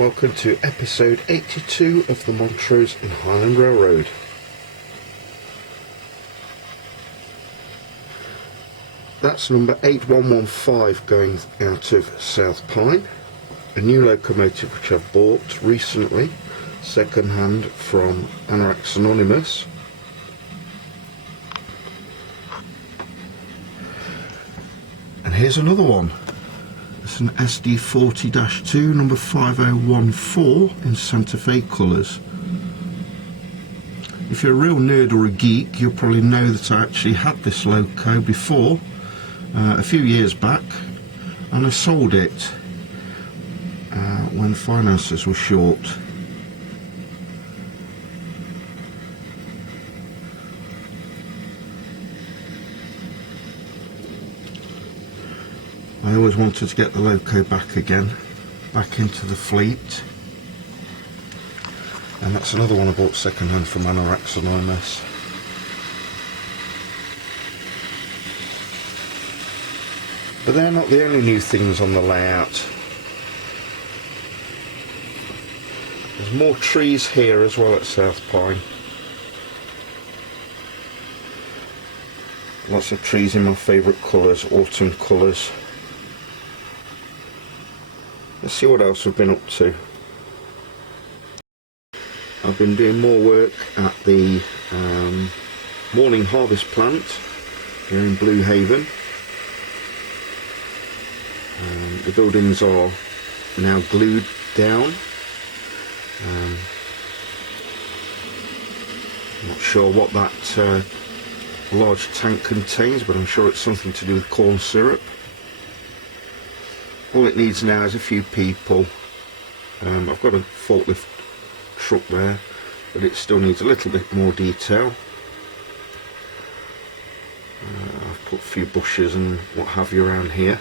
welcome to episode 82 of the Montrose and Highland Railroad. That's number 8115 going out of South Pine. A new locomotive which I've bought recently, second hand from Anorax Anonymous. And here's another one. It's an SD40-2 number 5014 in Santa Fe colours. If you're a real nerd or a geek, you'll probably know that I actually had this loco before, a few years back, and I sold it when finances were short. I always wanted to get the loco back again, back into the fleet. And that's another one I bought second hand from Anorax Anonymous. But they're not the only new things on the layout. There's more trees here as well at South Pine. Lots of trees in my favourite colours, autumn colours. Let's see what else we've been up to. I've been doing more work at the morning harvest plant here in Blue Haven. The buildings are now glued down. I'm not sure what that large tank contains, but I'm sure it's something to do with corn syrup. All it needs now is a few people. I've got a forklift truck there, but it still needs a little bit more detail. I've put a few bushes and what have you around here.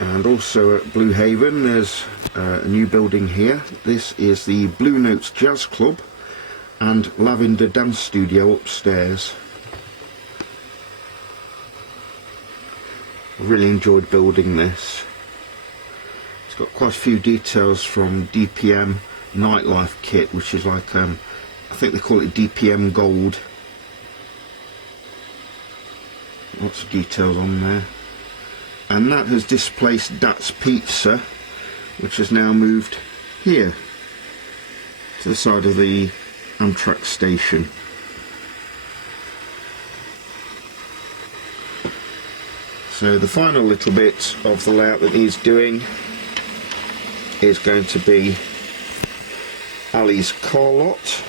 And also at Blue Haven there's a new building here. This is the Blue Notes Jazz Club and Lavender Dance Studio upstairs. I really enjoyed building this. It's got quite a few details from DPM Nightlife kit, which is like, I think they call it DPM Gold. Lots of details on there. And that has displaced Dat's Pizza, which has now moved here to the side of the Amtrak station. So the final little bit of the layout that needs doing is going to be Ali's car lot.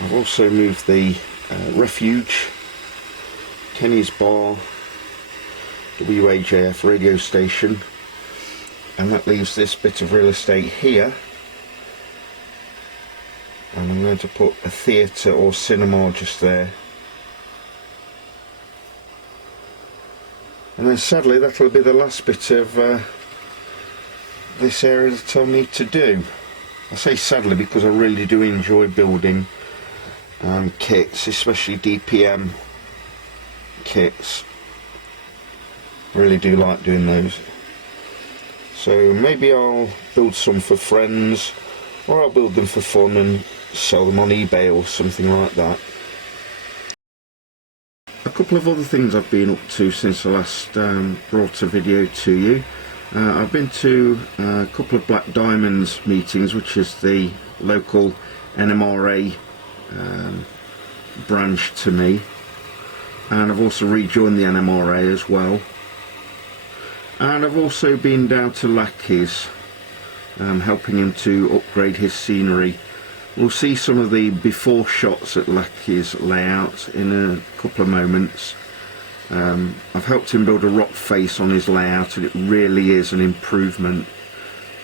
I've also moved the refuge, Kenny's bar, WAJF radio station, and that leaves this bit of real estate here. And I'm going to put a theatre or cinema just there. And then sadly that'll be the last bit of this area that I'll need to do. I say sadly because I really do enjoy building kits, especially DPM kits. I really do like doing those. So maybe I'll build some for friends, or I'll build them for fun and sell them on eBay or something like that. A couple of other things I've been up to since I last brought a video to you. I've been to a couple of Black Diamonds meetings, which is the local NMRA branch to me, and I've also rejoined the NMRA as well. And I've also been down to Lackey's, helping him to upgrade his scenery. We'll see some of the before shots at Lackey's layout in a couple of moments. I've helped him build a rock face on his layout, and it really is an improvement.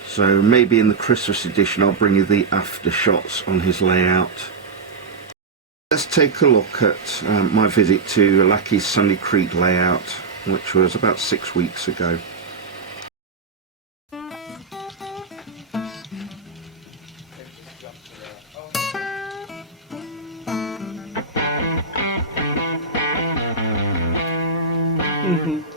So maybe in the Christmas edition I'll bring you the after shots on his layout. Let's take a look at my visit to Lackey's Sandy Creek layout, which was about 6 weeks ago. Mm-hmm.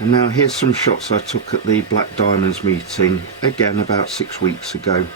And now here's some shots I took at the Black Diamonds meeting, again about 6 weeks ago.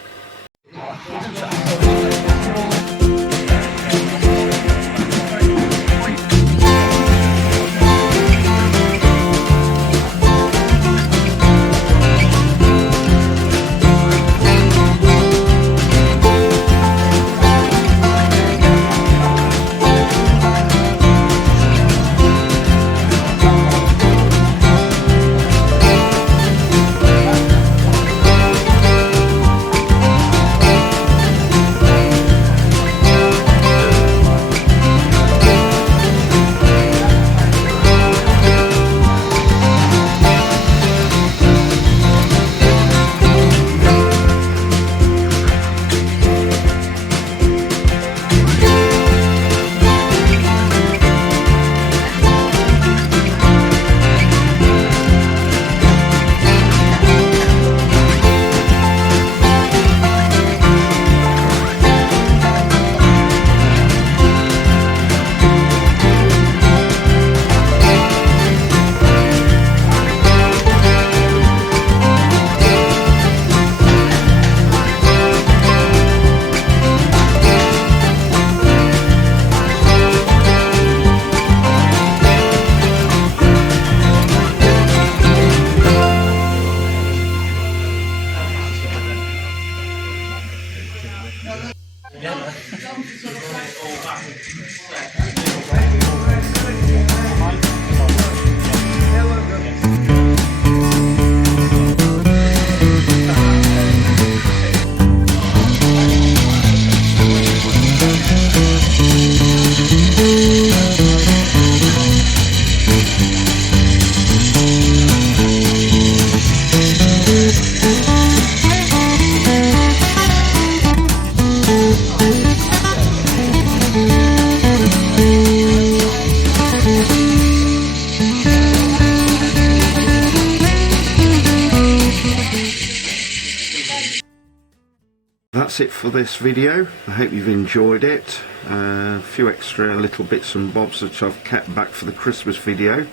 That's it for this video. I hope you've enjoyed it. A few extra little bits and bobs which I've kept back for the Christmas video,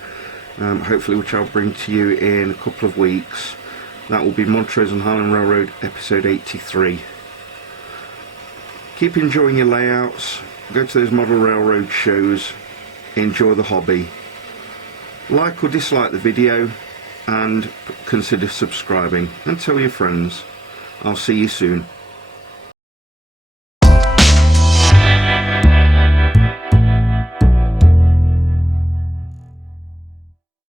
hopefully, which I'll bring to you in a couple of weeks. That will be Montrose and Highland Railroad episode 83. Keep enjoying your layouts, go to those model railroad shows, enjoy the hobby. Like or dislike the video and consider subscribing, and tell your friends. I'll see you soon.